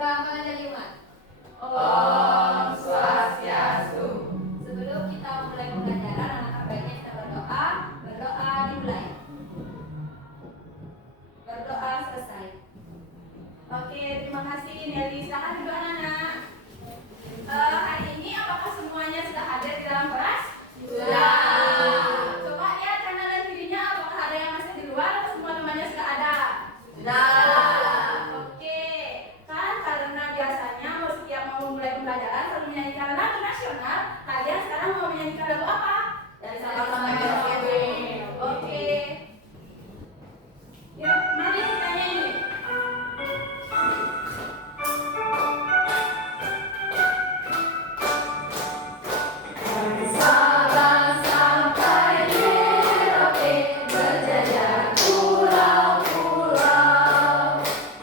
Selamat dari umat. Om Swastiastu. Sebelum kita mulai pembelajaran, alangkah baiknya kita berdoa. Berdoa dimulai. Berdoa selesai. Oke, terima kasih Nelly. Silakan duduk anak-anak. Hari ini apakah semuanya sudah hadir di dalam kelas? Sudah. Coba lihat kanan dan kirinya, apakah ada yang masih di luar atau semua temannya sudah ada? Sudah. Oke, kan karena biasanya setiap mau mulai pembelajaran selalu menyanyikan lagu nasional. Kalian sekarang mau menyanyikan lagu apa? Dari Sabang sampai Merauke. Oke. Yuk, mari kita nyanyi. Sabang sampai Merauke, berjajah pulau-pulau,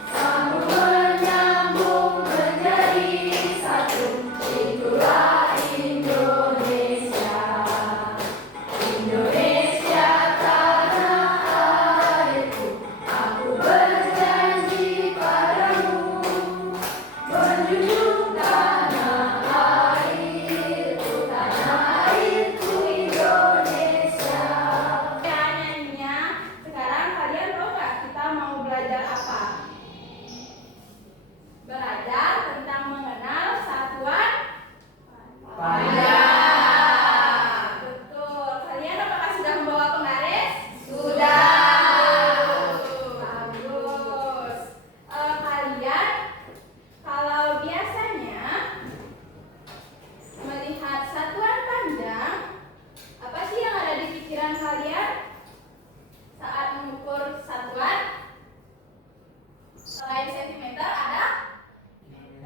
sambung menyambung menjadi satu, itulah Indonesia. Indonesia tanah airku, aku berjanji padamu, menjunjung tanah airku Indonesia. Ya, nyanyinya. Sekarang kalian tahu nggak kita mau belajar apa? Belajar tentang mengenal satuan Panjang. Betul. Kalian apakah sudah membawa penggaris? Sudah. Bagus. Kalian kalau biasanya melihat satuan panjang, apa sih yang ada di pikiran kalian saat mengukur satuan? Selain sentimeter ada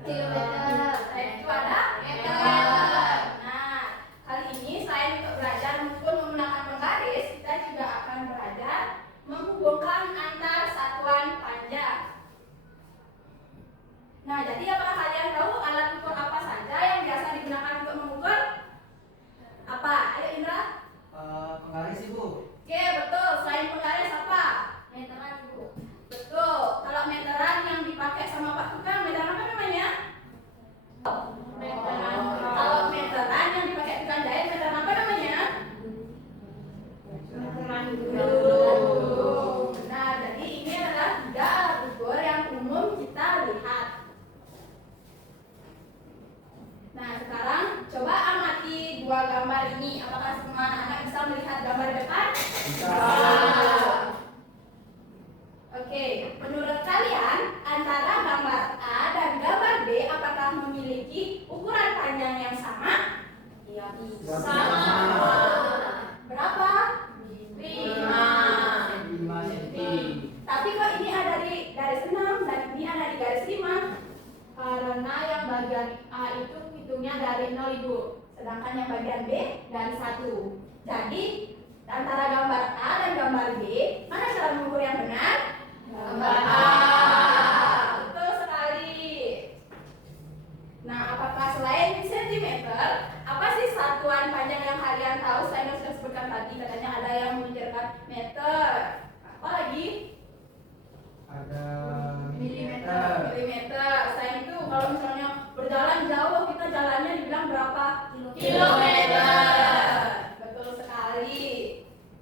kilometer, selain itu ada meter. Nah, kali ini selain untuk belajar mengukur menggunakan penggaris, kita juga akan belajar menghubungkan antar satuan panjang. Nah, jadi apakah kalian tahu alat ukur apa saja yang biasa digunakan untuk mengukur? Apa? Ayo Indra. Penggaris Ibu. Oke, betul. Selain penggaris apa? Meteran, Ibu. Betul. Kalau meteran yang dipakai sama Pak Tukang, meteran apa namanya? Meteran. Kalau meteran yang dipakai tukang jahit, meteran apa namanya? Meteran dulu. Nah, jadi ini adalah 3 alat ukur yang umum kita lihat. Nah, sekarang coba amati 2 gambar ini. Apakah semua anak-anak bisa melihat gambar depan? Bisa. Oke, menurut kalian antara gambar A dan gambar B apakah memiliki ukuran panjang yang sama? Iya, Sama. Berapa? 5. 5 cm. Tapi kok ini ada di garis 6 dan ini ada di garis 5? Karena yang bagian A itu hitungnya dari 0, Ibu. Sedangkan yang bagian B dari 1. Jadi antara gambar A dan gambar B, mana cara mengukur yang benar? Gambar A. Betul sekali. Nah, apakah selain sentimeter, apa sih satuan panjang yang kalian tahu? Saya sudah sebutkan tadi, katanya ada yang menunjukkan meter. Apa lagi? Ada Milimeter. Selain itu, kalau misalnya berjalan jauh, kita jalannya dibilang berapa? Kilometer. Betul sekali.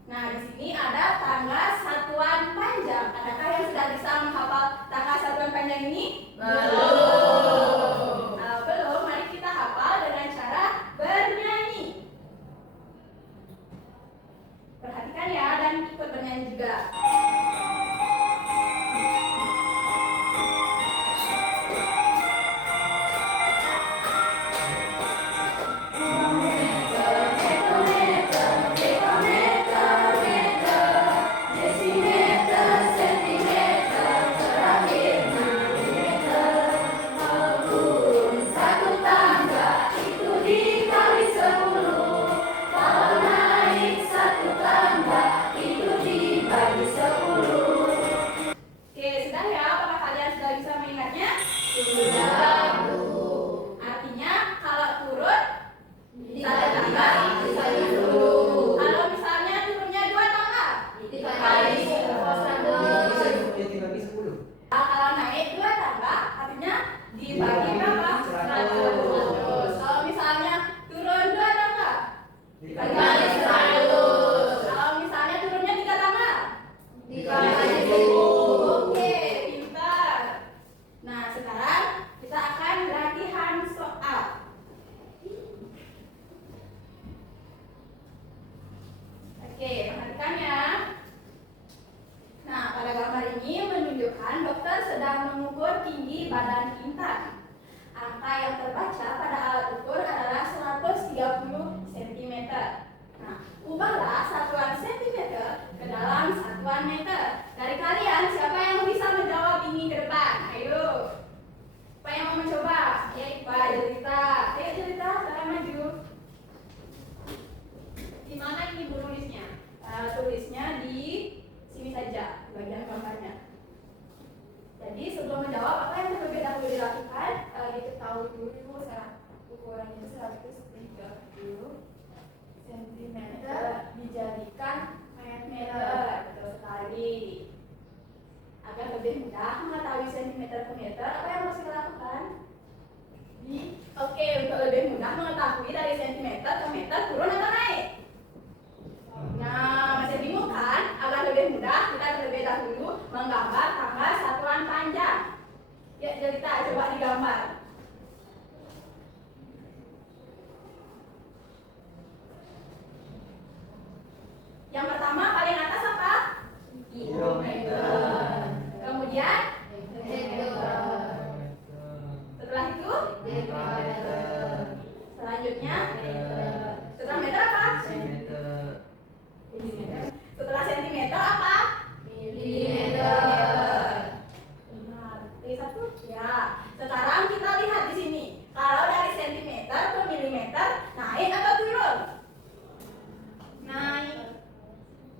Nah, di sini ada tangga satuan panjang. Adakah yang sudah bisa menghafal tangga satuan panjang ini? Belum. Belum. Mari kita hafal dengan cara bernyanyi. Perhatikan ya dan ikut bernyanyi juga. Satu tangga itu dikali 10. Kalau naik satu tangga itu dibagi 10. Oke, sudah ya? Apakah kalian sudah bisa mengingatnya? Sudah. Artinya kalau turun Satu tangga dikali 10. Kalau misalnya turunnya 2 tangga, Dikali 10. Dibagi 10. Kalau naik 2 tangga, artinya di badan intan. Angka yang terbaca pada alat ukur adalah 130 cm. Nah, ubahlah satuan cm ke dalam satuan meter. Dari kalian, siapa yang bisa menjawab ini ke depan? Ayo. Siapa yang mau mencoba? Ya, Pak Jelita. Ayo Jelita, sekarang maju. Di mana ini Bu nulisnya? Tulisnya di sini saja, bagian gambarnya. Jadi sebelum menjawab, apa yang terlebih dahulu dilakukan? Diketahui dulu ukuran itu 130 cm dijadikan meter. Betul sekali. Agar lebih mudah mengetahui cm ke meter, apa yang harus kita lakukan? Oke, untuk lebih mudah mengetahui dari cm ke meter, turun atau naik? Nah, masih bingung kan? Agar lebih mudah, kita terlebih dahulu menggambar tanggal satuan panjang. Ya, jadi kita coba digambar. Yang pertama, paling atas apa? Kilometer. Kemudian, Meter. setelah itu, Meter. selanjutnya, setelah meter apa? Sentimeter. Setelah sentimeter apa? Milimeter. Benar. Ini satu. Ya. Sekarang kita lihat di sini. Kalau dari sentimeter ke milimeter, naik atau turun? Naik.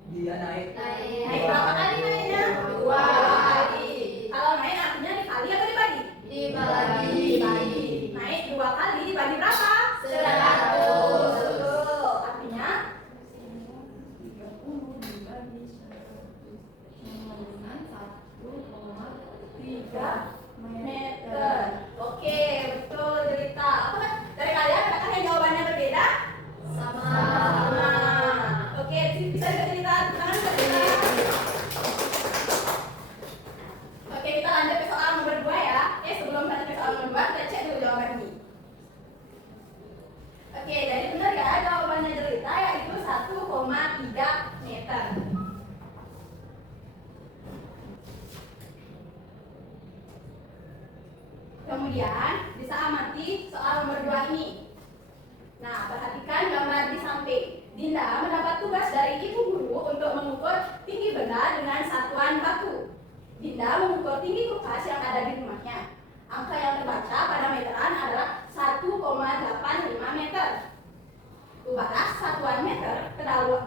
Dia naik. Naik berapa kali naiknya? 2 kali. Kalau naik artinya dikali atau dibagi? Dibagi. Dibagi. Naik 2 kali dibagi berapa? 100. Betul. Artinya 3 meter. Oke, betul Jelita. Apa dari kalian apakah yang jawabannya berbeda? Sama. Oke, bisa juga Jelita tangan ke Jelita. Oke, kita lanjut ke soal nomor 2 ya. Sebelum lanjut ke soal nomor 2, kita cek dulu jawaban ini. Oke, jadi benar ya jawabannya Jelita yaitu 1,3 meter. Kemudian bisa amati soal nomor 2 ini. Nah, perhatikan gambar di samping. Dinda mendapat tugas dari ibu guru untuk mengukur tinggi benda dengan satuan baku. Dinda mengukur tinggi kulkas yang ada di rumahnya. Angka yang terbaca pada meteran adalah 1,85 meter. Ubahlah satuan meter ke dalam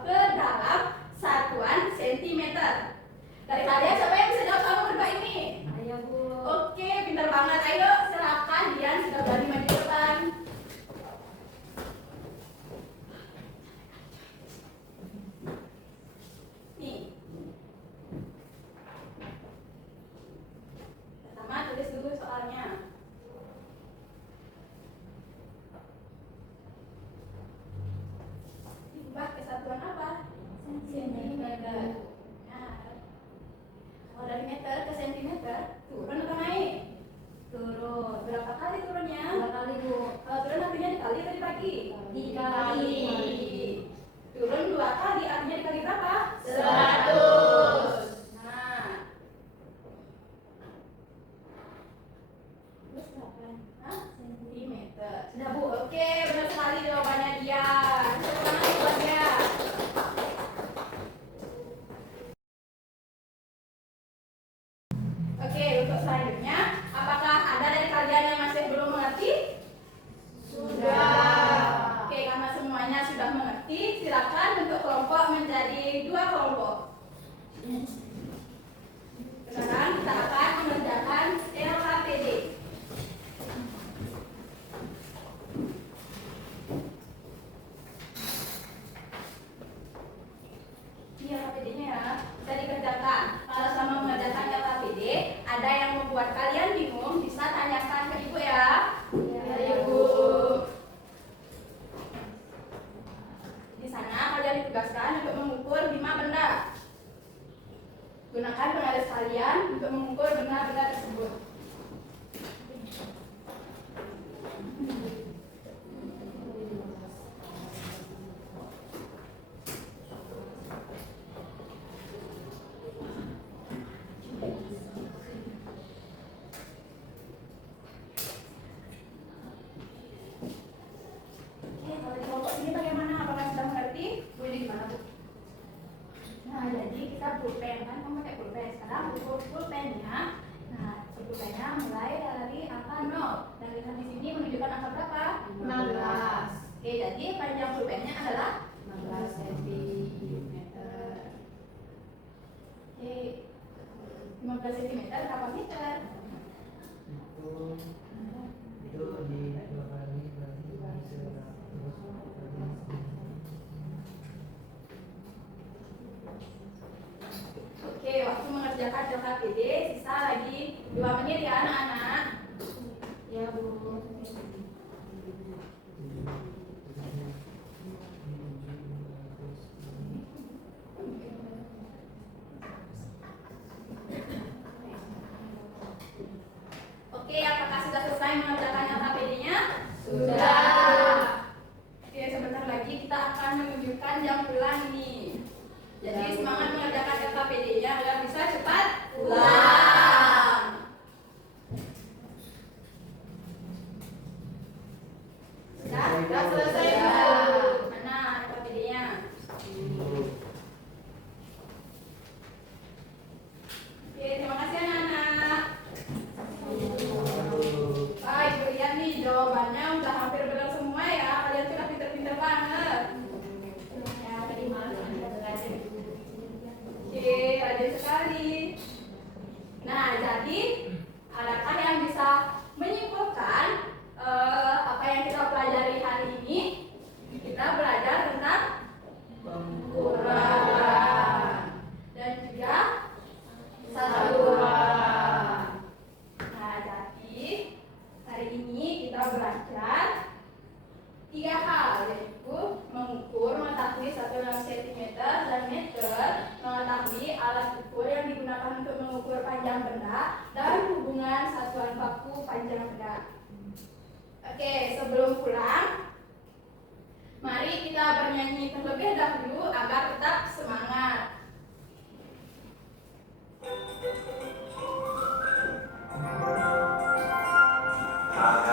satuan sentimeter. Dari kalian siapa yang bisa jawab soal nomor 2 ini? Ayo Bu. Oke, pintar banget. Ayo, silakan Dian sudah berani maju ke depan. Nih. Pertama, tulis dulu soalnya. Ubah ke satuan apa? Sentimeter. Nah, kalau dari meter ke sentimeter, turun atau naik? Turun. Berapa kali turunnya? 2 kali Bu. Kalau turun artinya dikali atau dibagi? Dikali. Turun 2 kali artinya dikali berapa? 100. Nah. Terus berapa? Hah? Sentimeter. Sudah Bu. Oke, benar sekali jawabannya dia. Tepuk tangan buat dia. Oke, untuk selanjutnya, apakah ada dari kalian yang masih belum mengerti? Sudah. Oke, karena semuanya sudah mengerti, silakan bentuk kelompok menjadi 2 kelompok. Sekarang kita akan mengerjakan LKPD. mulai mengerjakan LKPD-nya? Sudah. Oke, sebentar lagi kita akan menunjukkan jam pulang ini. Jadi semangat mengerjakan LKPD-nya agar bisa cepat pulang. Sudah selesai Bu. Mana LKPD-nya? Oke, terima kasih anak-anak. Baik, Bu Rian nih jawabannya udah hampir benar semua ya. Kalian sudah pinter-pinter banget. Ya, tadi malam ada belajar. Oke, rajin sekali. Nah, jadi adakah yang bisa menyimpulkan apa yang kita pelajari hari ini? Kita belajar tentang kurang dan juga satuan. Nah, jadi hari ini kita belajar 3 hal, yaitu mengukur, mengetahui satuan cm dan meter, mengetahui alat ukur yang digunakan untuk mengukur panjang benda, dan hubungan satuan baku panjang benda. Oke, sebelum pulang, mari kita bernyanyi terlebih dahulu agar tetap semangat. Kakak